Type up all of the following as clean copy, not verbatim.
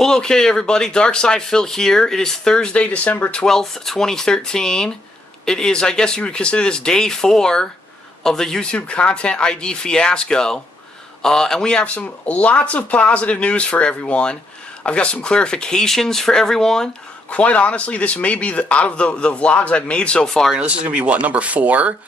Well, okay, everybody. Darkside Phil here. It is Thursday, December 12th, 2013. It is, I guess you would consider this day 4 of the YouTube Content ID fiasco. And we have lots of positive news for everyone. I've got some clarifications for everyone. Quite honestly, this may be, out of the vlogs I've made so far, this is going to be, what, number 4?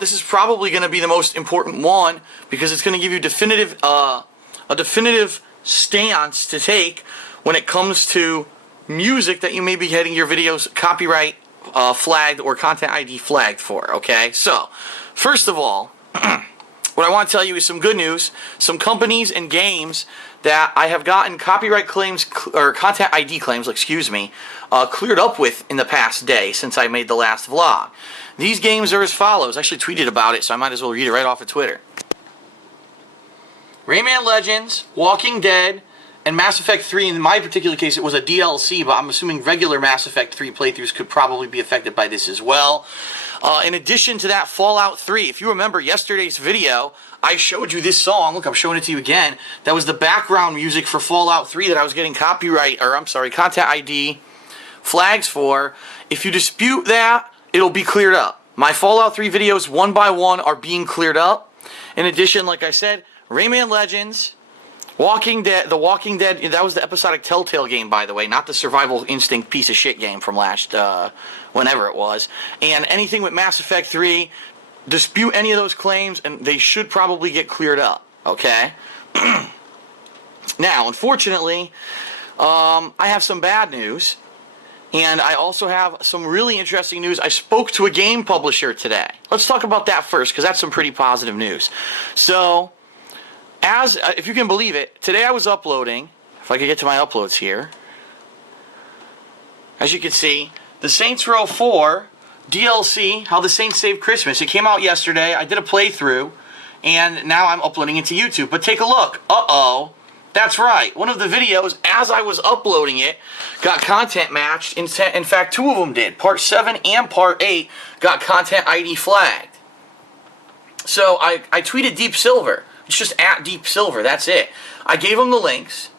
This is probably going to be the most important one because it's going to give you a definitive stance to take when it comes to music that you may be getting your videos copyright flagged or content ID flagged for, okay? So, first of all, what I want to tell you is some good news. Some companies and games that I have gotten copyright claims, or content ID claims, cleared up with in the past day since I made the last vlog. These games are as follows. I actually tweeted about it, so I might as well read it right off of Twitter. Rayman Legends, Walking Dead, and Mass Effect 3. In my particular case, it was a DLC, but I'm assuming regular Mass Effect 3 playthroughs could probably be affected by this as well. In addition to that, Fallout 3. If you remember yesterday's video, I showed you this song. Look, I'm showing it to you again. That was the background music for Fallout 3 that I was getting content ID flags for. If you dispute that, it'll be cleared up. My Fallout 3 videos, one by one, are being cleared up. In addition, like I said, Rayman Legends, Walking Dead, The Walking Dead, that was the episodic Telltale game, by the way, not the Survival Instinct piece of shit game from last, whenever it was. And anything with Mass Effect 3, dispute any of those claims, and they should probably get cleared up, okay? Now, unfortunately, I have some bad news, and I also have some really interesting news. I spoke to a game publisher today. Let's talk about that first, because that's some pretty positive news. So, if you can believe it, today I was uploading, if I could get to my uploads here, as you can see, the Saints Row 4 DLC, How the Saints Saved Christmas. It came out yesterday, I did a playthrough, and now I'm uploading it to YouTube. But take a look. Uh-oh. That's right. One of the videos, as I was uploading it, got content matched. In fact, 2 of them did. Part 7 and Part 8 got content ID flagged. So I tweeted Deep Silver. It's just at Deep Silver, that's it. I gave him the links,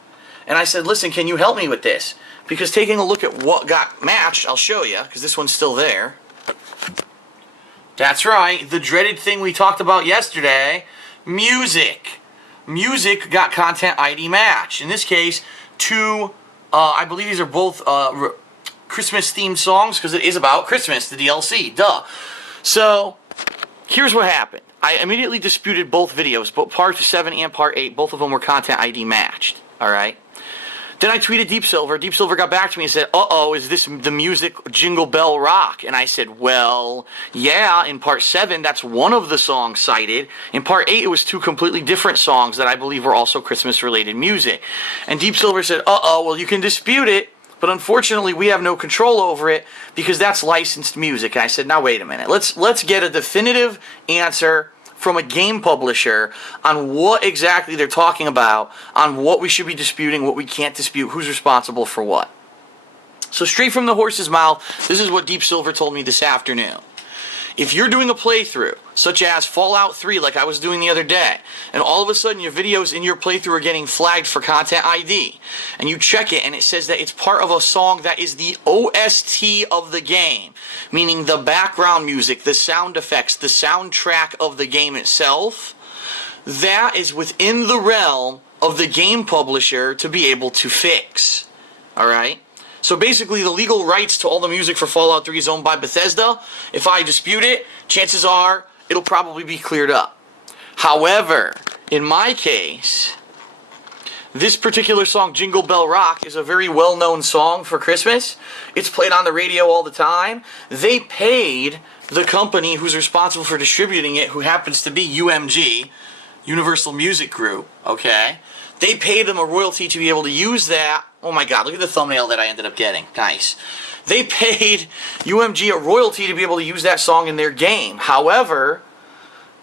and I said, listen, can you help me with this? Because taking a look at what got matched, I'll show you, because this one's still there. That's right, the dreaded thing we talked about yesterday, music. Music got content ID matched. In this case, 2, I believe these are both Christmas-themed songs, because it is about Christmas, the DLC, duh. So, here's what happened. I immediately disputed both videos, but Part 7 and Part 8, both of them were content ID matched, alright? Then I tweeted Deep Silver. Deep Silver got back to me and said, uh-oh, is this the music Jingle Bell Rock? And I said, well, yeah, in Part 7, that's one of the songs cited. In Part 8, it was 2 completely different songs that I believe were also Christmas-related music. And Deep Silver said, uh-oh, well, you can dispute it, but unfortunately, we have no control over it because that's licensed music. And I said, now wait a minute. Let's get a definitive answer from a game publisher on what exactly they're talking about, on what we should be disputing, what we can't dispute, who's responsible for what. So straight from the horse's mouth, this is what Deep Silver told me this afternoon. If you're doing a playthrough, such as Fallout 3 like I was doing the other day, and all of a sudden your videos in your playthrough are getting flagged for content ID, and you check it and it says that it's part of a song that is the OST of the game, meaning the background music, the sound effects, the soundtrack of the game itself, that is within the realm of the game publisher to be able to fix. Alright? So basically, the legal rights to all the music for Fallout 3 is owned by Bethesda. If I dispute it, chances are it'll probably be cleared up. However, in my case, this particular song, Jingle Bell Rock, is a very well-known song for Christmas. It's played on the radio all the time. They paid the company who's responsible for distributing it, who happens to be UMG, Universal Music Group, okay? They paid them a royalty to be able to use that. Oh my god, look at the thumbnail that I ended up getting. Nice. They paid UMG a royalty to be able to use that song in their game. However,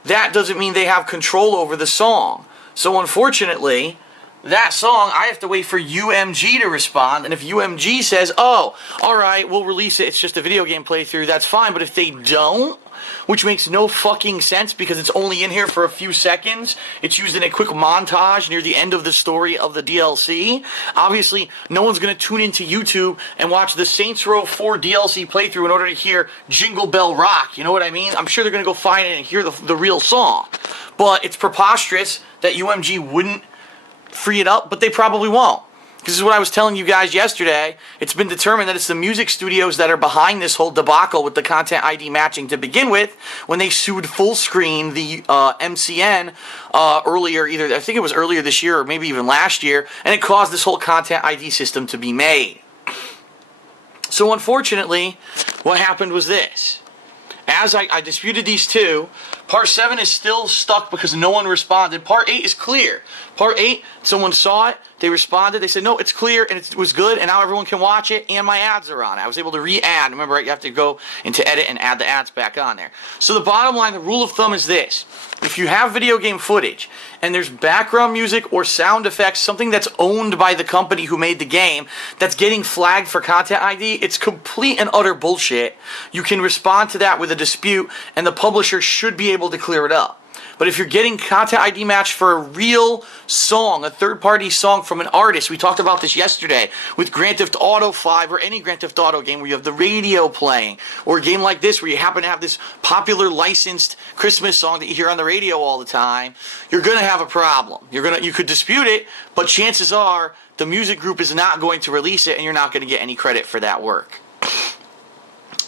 that doesn't mean they have control over the song. So unfortunately, that song, I have to wait for UMG to respond. And if UMG says, oh, alright, we'll release it, it's just a video game playthrough, that's fine. But if they don't, which makes no fucking sense because it's only in here for a few seconds. It's used in a quick montage near the end of the story of the DLC. Obviously, no one's going to tune into YouTube and watch the Saints Row 4 DLC playthrough in order to hear Jingle Bell Rock. You know what I mean? I'm sure they're going to go find it and hear the real song. But it's preposterous that UMG wouldn't free it up, but they probably won't. This is what I was telling you guys yesterday. It's been determined that it's the music studios that are behind this whole debacle with the content ID matching to begin with when they sued Fullscreen, the MCN, earlier, I think it was earlier this year or maybe even last year, and it caused this whole content ID system to be made. So unfortunately, what happened was this. As I disputed these two, Part 7 is still stuck because no one responded. Part 8 is clear. Part 8, someone saw it, they responded, they said, no, it's clear, and it was good, and now everyone can watch it, and my ads are on it. I was able to re-add. Remember, you have to go into edit and add the ads back on there. So the bottom line, the rule of thumb is this. If you have video game footage, and there's background music or sound effects, something that's owned by the company who made the game, that's getting flagged for content ID, it's complete and utter bullshit. You can respond to that with a dispute, and the publisher should be able to clear it up. But if you're getting content ID match for a real song, a third-party song from an artist, we talked about this yesterday with Grand Theft Auto 5 or any Grand Theft Auto game where you have the radio playing, or a game like this where you happen to have this popular licensed Christmas song that you hear on the radio all the time, you're going to have a problem. You could dispute it, but chances are the music group is not going to release it and you're not going to get any credit for that work.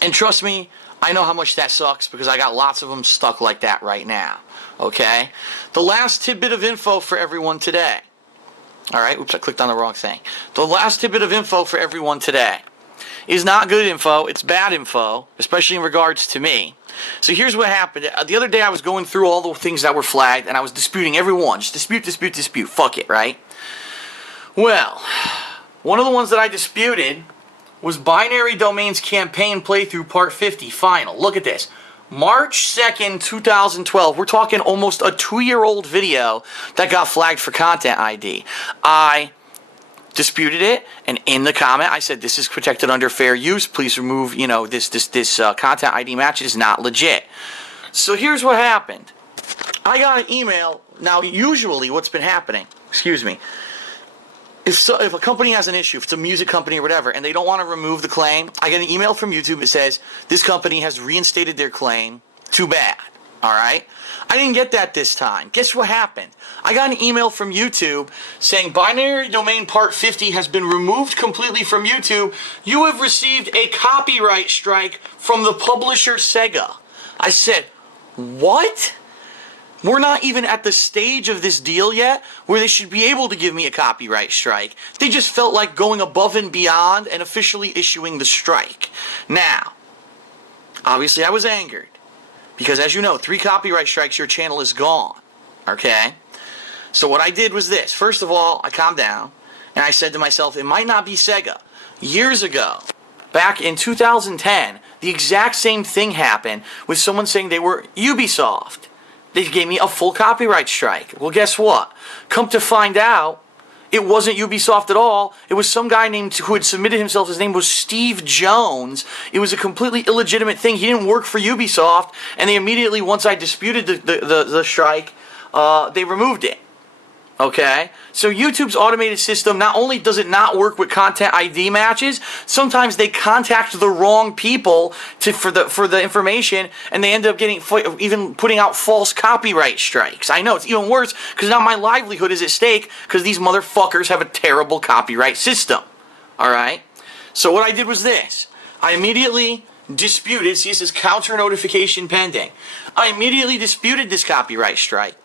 And trust me, I know how much that sucks because I got lots of them stuck like that right now. Okay? The last tidbit of info for everyone today. Alright, oops, I clicked on the wrong thing. The last tidbit of info for everyone today is not good info, it's bad info, especially in regards to me. So here's what happened. The other day I was going through all the things that were flagged and I was disputing every one. Just dispute. Fuck it, right? Well, one of the ones that I disputed was Binary Domains Campaign Playthrough Part 50 Final. Look at this. March 2nd, 2012. We're talking almost a 2-year-old video that got flagged for content ID. I disputed it, and in the comment I said this is protected under fair use. Please remove, this content ID match. It is not legit. So here's what happened. I got an email. Now, usually what's been happening, if a company has an issue, if it's a music company or whatever, and they don't want to remove the claim, I get an email from YouTube that says, this company has reinstated their claim. Too bad. Alright? I didn't get that this time. Guess what happened? I got an email from YouTube saying, Binary Domain Part 50 has been removed completely from YouTube. You have received a copyright strike from the publisher Sega. I said, what? We're not even at the stage of this deal yet where they should be able to give me a copyright strike. They just felt like going above and beyond and officially issuing the strike. Now, obviously I was angered because, as you know, 3 copyright strikes, your channel is gone. Okay? So what I did was this. First of all, I calmed down and I said to myself, it might not be Sega. Years ago, back in 2010, the exact same thing happened with someone saying they were Ubisoft. They gave me a full copyright strike. Well, guess what? Come to find out, it wasn't Ubisoft at all. It was some guy who had submitted himself. His name was Steve Jones. It was a completely illegitimate thing. He didn't work for Ubisoft, and they immediately, once I disputed the strike, they removed it. Okay? So YouTube's automated system, not only does it not work with content ID matches, sometimes they contact the wrong people for the information, and they end up even putting out false copyright strikes. I know, it's even worse, because now my livelihood is at stake, because these motherfuckers have a terrible copyright system. Alright? So what I did was this. I immediately disputed, see, this is counter notification pending. I immediately disputed this copyright strike.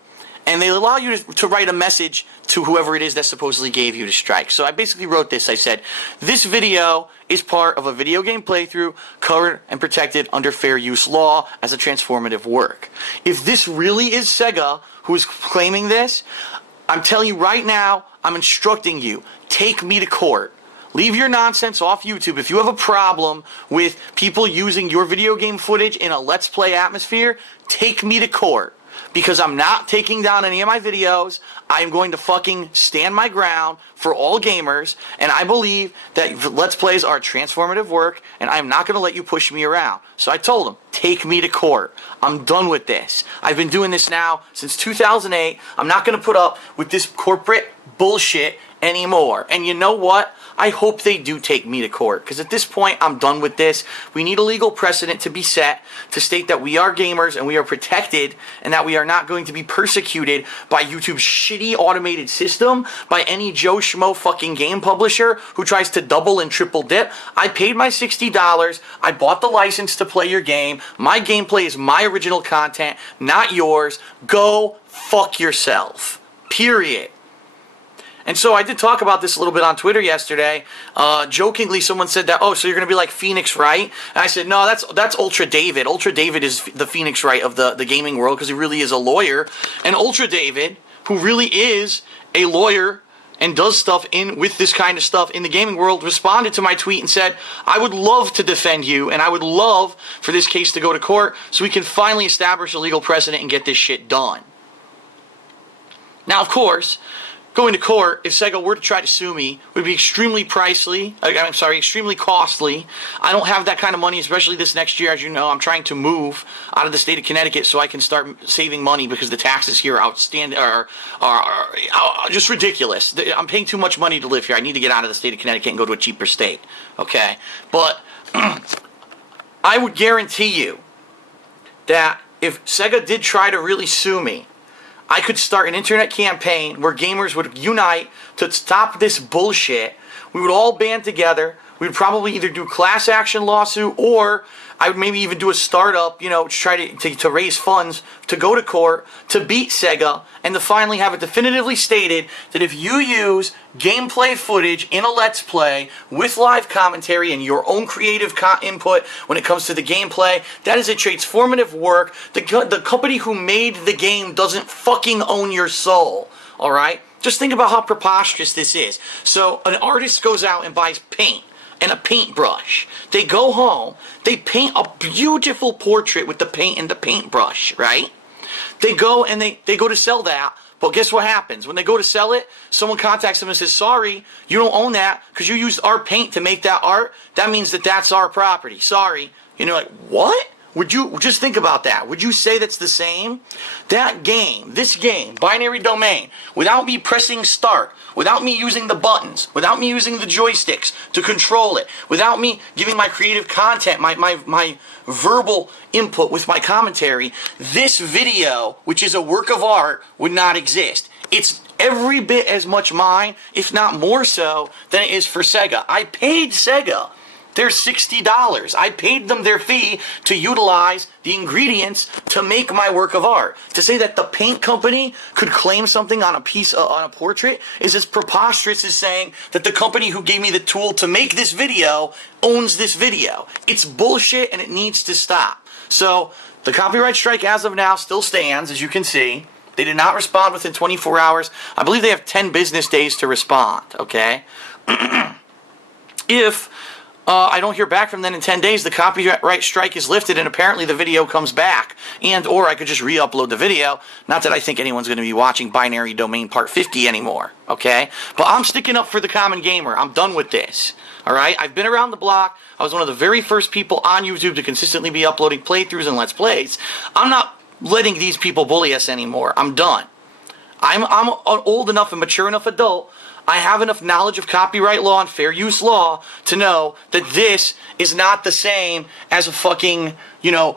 And they allow you to write a message to whoever it is that supposedly gave you the strike. So I basically wrote this. I said, this video is part of a video game playthrough covered and protected under fair use law as a transformative work. If this really is Sega who is claiming this, I'm telling you right now, I'm instructing you, take me to court. Leave your nonsense off YouTube. If you have a problem with people using your video game footage in a Let's Play atmosphere, take me to court. because I'm not taking down any of my videos. I'm going to fucking stand my ground for all gamers, and I believe that Let's Plays are transformative work, and I'm not going to let you push me around. So I told him, take me to court. I'm done with this. I've been doing this now since 2008. I'm not going to put up with this corporate bullshit anymore. And you know what? I hope they do take me to court, because at this point, I'm done with this. We need a legal precedent to be set to state that we are gamers and we are protected, and that we are not going to be persecuted by YouTube's shitty automated system, by any Joe Schmo fucking game publisher who tries to double and triple dip. I paid my $60. I bought the license to play your game. My gameplay is my original content, not yours. Go fuck yourself. Period. And so I did talk about this a little bit on Twitter yesterday. Jokingly, someone said that, oh, so you're going to be like Phoenix Wright? And I said, no, that's Ultra David. Ultra David is the Phoenix Wright of the gaming world, because he really is a lawyer. And Ultra David, who really is a lawyer and does stuff with this kind of stuff in the gaming world, responded to my tweet and said, I would love to defend you, and I would love for this case to go to court so we can finally establish a legal precedent and get this shit done. Now, of course, going to court, if Sega were to try to sue me, would be extremely costly. I don't have that kind of money, especially this next year. As you know, I'm trying to move out of the state of Connecticut so I can start saving money, because the taxes here are just ridiculous. I'm paying too much money to live here. I need to get out of the state of Connecticut and go to a cheaper state. Okay? But I would guarantee you that if Sega did try to really sue me, I could start an internet campaign where gamers would unite to stop this bullshit. We would all band together. We would probably either do class action lawsuit, or I would maybe even do a startup, to try to raise funds to go to court to beat Sega, and to finally have it definitively stated that if you use gameplay footage in a Let's Play with live commentary and your own creative input when it comes to the gameplay, that is a transformative work. The company who made the game doesn't fucking own your soul, all right? Just think about how preposterous this is. So an artist goes out and buys paint and a paintbrush. They go home, they paint a beautiful portrait with the paint and the paintbrush, right? They go and they go to sell that, but guess what happens? When they go to sell it, someone contacts them and says, sorry, you don't own that because you used our paint to make that art. That means that that's our property. Sorry. And you're like, what? Would you just think about that? Would you say that's the same? That game, this game, Binary Domain, without me pressing start, without me using the buttons, without me using the joysticks to control it, without me giving my creative content, my verbal input with my commentary, this video, which is a work of art, would not exist. It's every bit as much mine, if not more so, than it is for Sega. I paid Sega their $60. I paid them their fee to utilize the ingredients to make my work of art. To say that the paint company could claim something on a portrait is as preposterous as saying that the company who gave me the tool to make this video owns this video. It's bullshit, and it needs to stop. So the copyright strike as of now still stands, as you can see. They did not respond within 24 hours. I believe they have 10 business days to respond, okay? If I don't hear back from them in 10 days, the copyright strike is lifted, and apparently the video comes back. Or I could just re-upload the video. Not that I think anyone's going to be watching Binary Domain Part 50 anymore, okay? But I'm sticking up for the common gamer. I'm done with this, all right? I've been around the block. I was one of the very first people on YouTube to consistently be uploading playthroughs and Let's Plays. I'm not letting these people bully us anymore. I'm done. I'm an old enough and mature enough adult. I have enough knowledge of copyright law and fair use law to know that this is not the same as a fucking,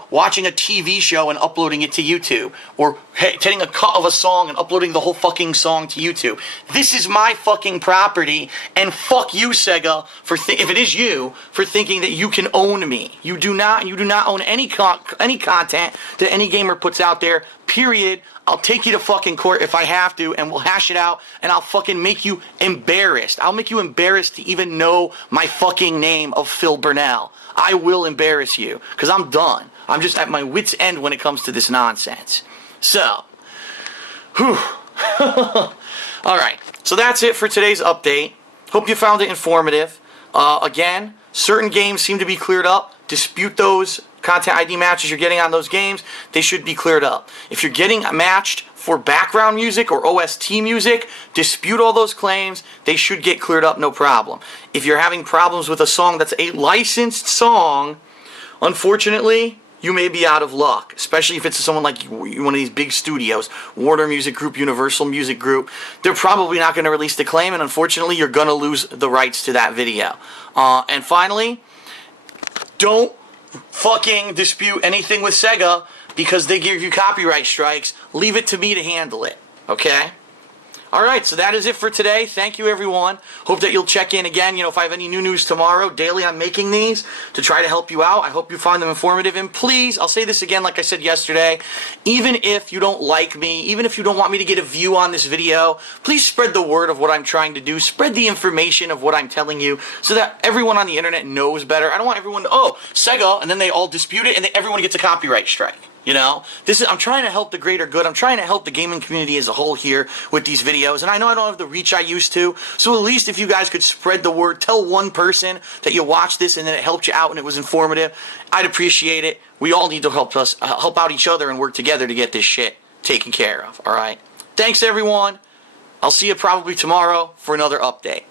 watching a TV show and uploading it to YouTube, or taking a cut of a song and uploading the whole fucking song to YouTube. This is my fucking property, and fuck you, Sega, if it is you, for thinking that you can own me. You do not own any content that any gamer puts out there, period. I'll take you to fucking court if I have to, and we'll hash it out, and I'll fucking make you embarrassed. I'll make you embarrassed to even know my fucking name of Phil Burnell. I will embarrass you, because I'm done. I'm just at my wit's end when it comes to this nonsense. So, whew. Alright, so that's it for today's update. Hope you found it informative. Again, certain games seem to be cleared up. Dispute those content ID matches you're getting on those games, they should be cleared up. If you're getting matched for background music or OST music, dispute all those claims. They should get cleared up, no problem. If you're having problems with a song that's a licensed song, unfortunately, you may be out of luck, especially if it's someone like one of these big studios, Warner Music Group, Universal Music Group. They're probably not going to release the claim, and unfortunately, you're going to lose the rights to that video. And finally, don't fucking dispute anything with Sega because they give you copyright strikes. Leave it to me to handle it, okay? Alright, so that is it for today. Thank you, everyone. Hope that you'll check in again. You know, if I have any new news tomorrow, daily I'm making these to try to help you out. I hope you find them informative. And please, I'll say this again like I said yesterday, even if you don't like me, even if you don't want me to get a view on this video, please spread the word of what I'm trying to do. Spread the information of what I'm telling you so that everyone on the internet knows better. I don't want everyone to, oh, Sega, and then they all dispute it and everyone gets a copyright strike. You know, I'm trying to help the greater good. I'm trying to help the gaming community as a whole here with these videos. And I know I don't have the reach I used to. So at least if you guys could spread the word, tell one person that you watched this and then it helped you out and it was informative, I'd appreciate it. We all need to help out each other and work together to get this shit taken care of. All right. Thanks, everyone. I'll see you probably tomorrow for another update.